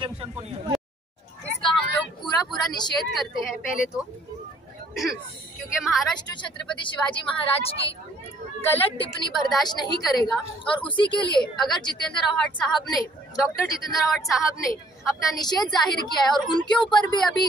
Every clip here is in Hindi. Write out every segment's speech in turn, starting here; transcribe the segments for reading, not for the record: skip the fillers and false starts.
जंक्शन को नहीं। इसका हम लोग पूरा निषेध करते हैं पहले तो क्योंकि महाराष्ट्र छत्रपति शिवाजी महाराज की गलत टिप्पणी बर्दाश्त नहीं करेगा। और उसी के लिए अगर जितेंद्र आव्हाड साहब ने, डॉक्टर जितेंद्र आव्हाड साहब ने अपना निषेध जाहिर किया है और उनके ऊपर भी अभी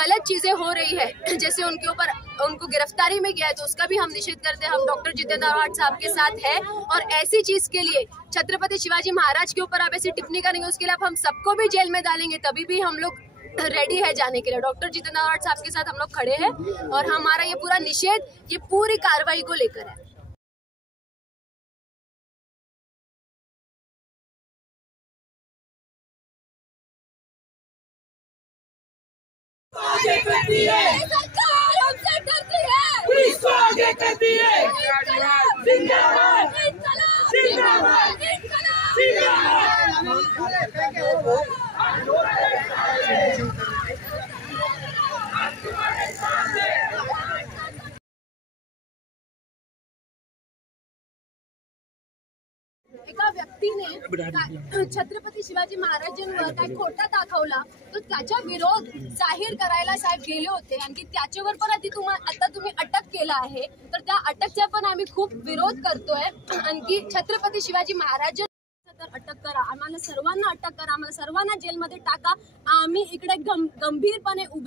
गलत चीजें हो रही है, जैसे उनके ऊपर उनको गिरफ्तारी में किया है, तो उसका भी हम निषेध करते हैं। हम डॉक्टर जितेंद्र आव्हाड साहब के साथ है और ऐसी चीज के लिए छत्रपति शिवाजी महाराज के ऊपर आप ऐसी टिप्पणी करेंगे, उसके लिए आप हम सबको भी जेल में डालेंगे, तभी भी हम लोग रेडी है जाने के लिए। डॉक्टर जितेंद्र आव्हाड साहब के साथ हम लोग खड़े हैं और हमारा ये पूरा निषेध ये पूरी कार्रवाई को लेकर है। आगे करती है सरकार, हमसे डरती है, पुलिस को आगे करती है। जिंदाबाद जिंदाबाद जिंदाबाद एका व्यक्तीने छत्रपती शिवाजी महाराजांवर काही खोटा दाखवला, तर त्याचा विरोध जाहीर करायला साहेब गेले होते आणि त्याच्यावर पण आता तुम्ही अटक केला आहे, तर त्या अटकचा पण आम्ही खूप विरोध करतोय। आणखी छत्रपती शिवाजी महाराज तर अटक करा, आम्हाला सर्वांना अटक करा, आम्हाला सर्वांना जेलमध्ये टाका, आम्ही इकडे गंभीरपणे उभे